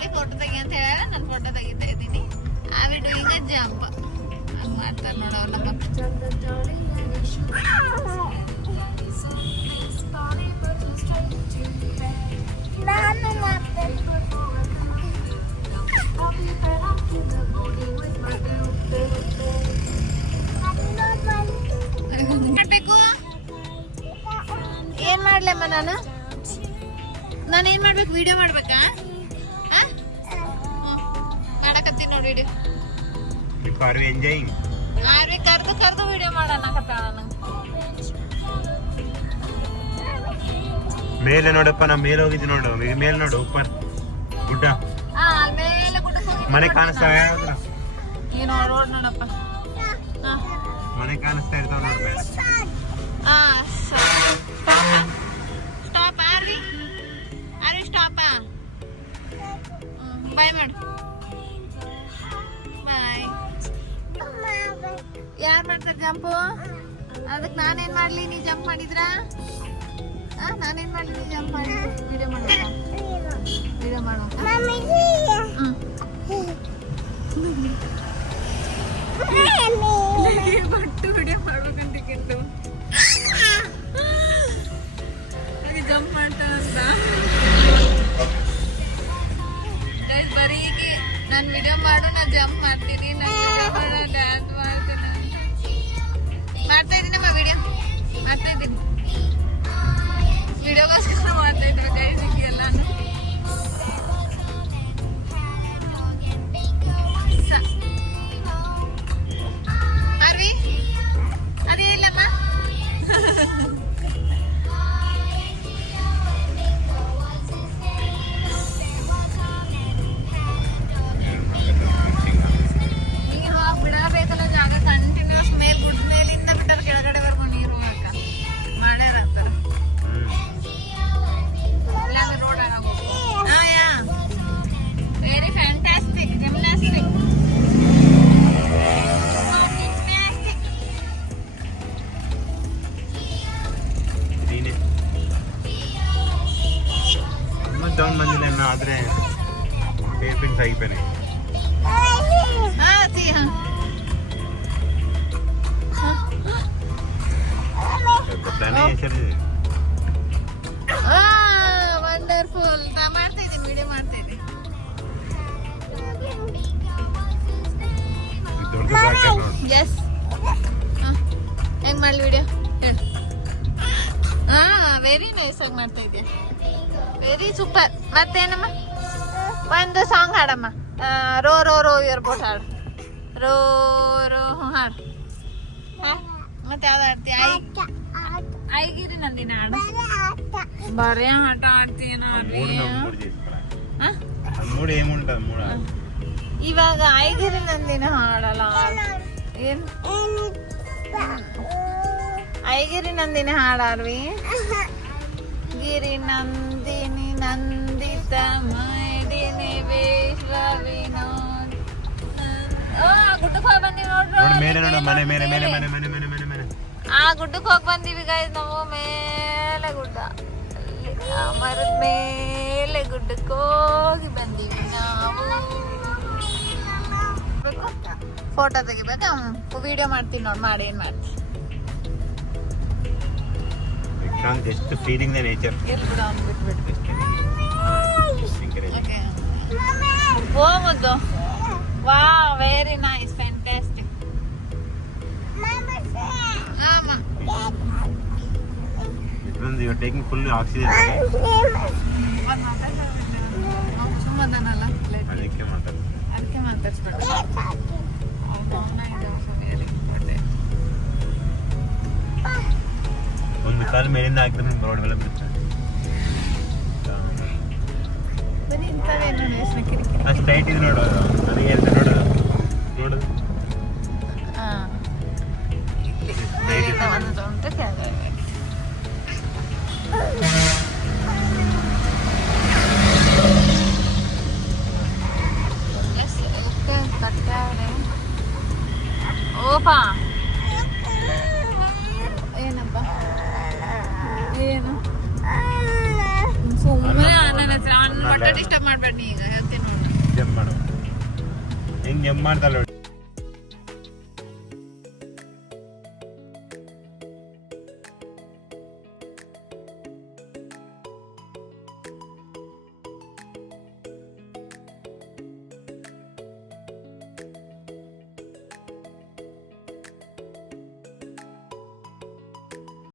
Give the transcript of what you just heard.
R V photo ತೆಗಿ ಅಂತ ಹೇಳ ನಾನು ಫೋಟೋ ತೆಗಿತಾ ಇದ್ದೀನಿ. ಆರ್ವಿ ಡೂಯಿಂಗ್ ಅ ಜಂಪ್ ಹಂಗ್ ಮಾಡ್ತಾರೆ ನೋಡ ಅವ್ರ ನಮ್ಮ ಮಾಡ್ಬೇಕು. ಏನ್ ಮಾಡ್ಲಮ್ಮ ನಾನು ಏನ್ ಮಾಡ್ಬೇಕು? ವಿಡಿಯೋ ಮಾಡ್ಬೇಕಾ? ಮಾಡಕತ್ತೀನಿ ನೋಡಿ ವಿಡಿಯೋ. ಆರ್ವಿ ಕರ್ದು ವಿಡಿಯೋ ಮಾಡೋಣ ಮೇಲೆ ನೋಡಪ್ಪ, ನಾ ಮೇಲೆ ಹೋಗಿದ್ವಿ ನೋಡು. ಮೇಲೆ ನೋಡು ಉಪ್ಪರ್ ಗುಡ್ಡ, ಮೇಲೆ ಗುಡ್ಡಕ್ಕೆ ಮನೆ ಕಾಣಿಸ್ತಾವ. ಏನೋ ರೋಡ್ ನೋಡಪ್ಪ, ಮನೆ ಕಾಣಿಸ್ತಾ ಇರ್ತಾವ ನೋಡು ಮೇಲೆ. Stop R V stop. ಬಾಯ್ ಮಾಡು. ಬಾಯ್. ಯಾರು ಮಾಡ್ತಾರೆ ಜಂಪು? ಅದಕ್ಕೆ ನಾನೇನ್ ಮಾಡ್ಲಿ? ನೀ ಜಂಪ್ ಮಾಡಿದ್ರ? ನಾನೇನ್ ಮಾಡ್ಲಿ? ನೀ ಜಂಪ್ ಮಾಡಿ ವಿಡಿಯೋ ಮಾಡೋಣ. ಬಟ್ಟು ವಿಡಿಯೋ ಮಾಡ್ಬೇಕಂತ ಜಂಪ್ ಮಾಡ್ತಾನಂತ ಬರೀಗೆ ನಾನು ವಿಡಿಯೋ ಮಾಡು, ನಾ ಜಂಪ್ ಮಾಡ್ತೀನಿ, ನಾನು ಡ್ಯಾನ್ಸ್ ಮಾಡ್ತೀನಿ. ಮಾಡ್ತಾ ಇದ್ದೀನಮ್ಮ ವಿಡಿಯೋಗೋಸ್ಕರ ಮಾಡ್ತಾ ಇದ್ರು ಕೈಸಿಗೆ ಎಲ್ಲಾನು. ಆರ್ವಿ ಅದೇ ಇಲ್ಲಮ್ಮ. ನೀರು ಬಿಡಬೇಕಲ್ಲ ಜಾಗ, ಕಂಟಿನ್ಯೂಸ್ ಗುಡ್ ಮೇಲಿಂದ ಬಿಟ್ಟರೆ ಕೆಳಗಡೆವರೆಗೂ ನೀರು ಹೋಗಕ್ಕ ಮಾಡ್ಯಾರ. Road very fantastic gymnastic. Down ಬಂದಿಲ್ಲ ಆದ್ರೆ ಫಿಕ್ಸ್ ಆಗಿದ್ದೇನೆ. ವಂಡರ್ಫುಲ್. ನಾ ಮಾಡ್ತಾ ಇದ್ದೀನಿ, ವಿಡಿಯೋ ಮಾಡ್ತಾ ಇದ್ದೀನಿ. ಎಸ್ ಹೆಂಗ್ ಮಾಡ್ಲಿ ವಿಡಿಯೋ? ವೆರಿ ನೈಸ್ ಆಗಿ ಮಾಡ್ತಾ ಇದೆಯಾ, ವೆರಿ ಸೂಪರ್. ಮತ್ತೇನಮ್ಮ? ಒಂದು ಸಾಂಗ್ ಹಾಡಮ್ಮ. ರೋ ರೋ ರೋ ಇಯರ್ಬೋಟ್ ಹಾಡು. ರೋ ರೋ ಹಾಡು. ಮತ್ತೆ ಯಾವ್ದು ಆಡ್ತೀಯ? ಐಗಿರಿ ನಂದಿನ ಹಾಡು. ಬರೇ ಆಟ ಆಡ್ತೀಯನ? ಇವಾಗ ಐಗಿರಿ ನಂದಿನ ಹಾಡಲ್ಲ. ಏನ್ ಐಗಿರಿ ನಂದಿನಿ ಹಾಡಾರ್ವಿ? ಗಿರಿ ನಂದಿನಿ ನಂದಿತ ಮೈದಿನಿ ವಿಶ್ವ ವಿನೋದ್. ಗುಡ್ಡಕ್ಕೆ ಹೋಗಿ ಬಂದಿವಿ ನೋಡ್ರಿ. ಆ ಗುಡ್ಡಕ್ಕೆ ಹೋಗಿ ಬಂದಿವಿ ಗೈಸ್ ನಾವು. ಮೇಲೆ ಗುಡ್ಡ, ಮರದ ಮೇಲೆ ಗುಡ್ಡಕ್ಕೆ ಹೋಗಿ ಬಂದಿವಿ ನಾವು. ಫೋಟೋ ತೆಗಿಬೇಕ? ವಿಡಿಯೋ ಮಾಡ್ತೀನಿ ನೋಡಿ. ಮಾಡಿ ಏನ್ ಮಾಡ್ತೀನಿ? just feeding the nature. Wow, very nice, fantastic. Mama. You are taking full oxygen. ಒಂದು ಕಾಲು ಮೇಲಿಂದ ಹಾಕಿದ್ರೆ ರೋಡ್ ಮೇಲೆ ಬಿಡುತ್ತೆ. ಸ್ಟ್ರೈಟ್ ಇದೆ ನೋಡು, ನನಗೆ ಅಂತ ನೋಡೋದು ನೋಡೋದು. ಓಪಾ ಏನಪ್ಪ ಏನು ಸುಮ್ಮನೆ ನನ್ನ ಹತ್ರ ಬಟ್ಟೆ ಡಿಸ್ಟರ್ಬ್ ಮಾಡಬೇಡಿ. ಈಗ ಹೇಳ್ತೀನಿ ನೋಡಿ. ಜಂಪ್ ಮಾಡು ಹೆಂಗ್ ಜಂಪ್ ಮಾಡ್ತಾಳೆ ನೋಡಿ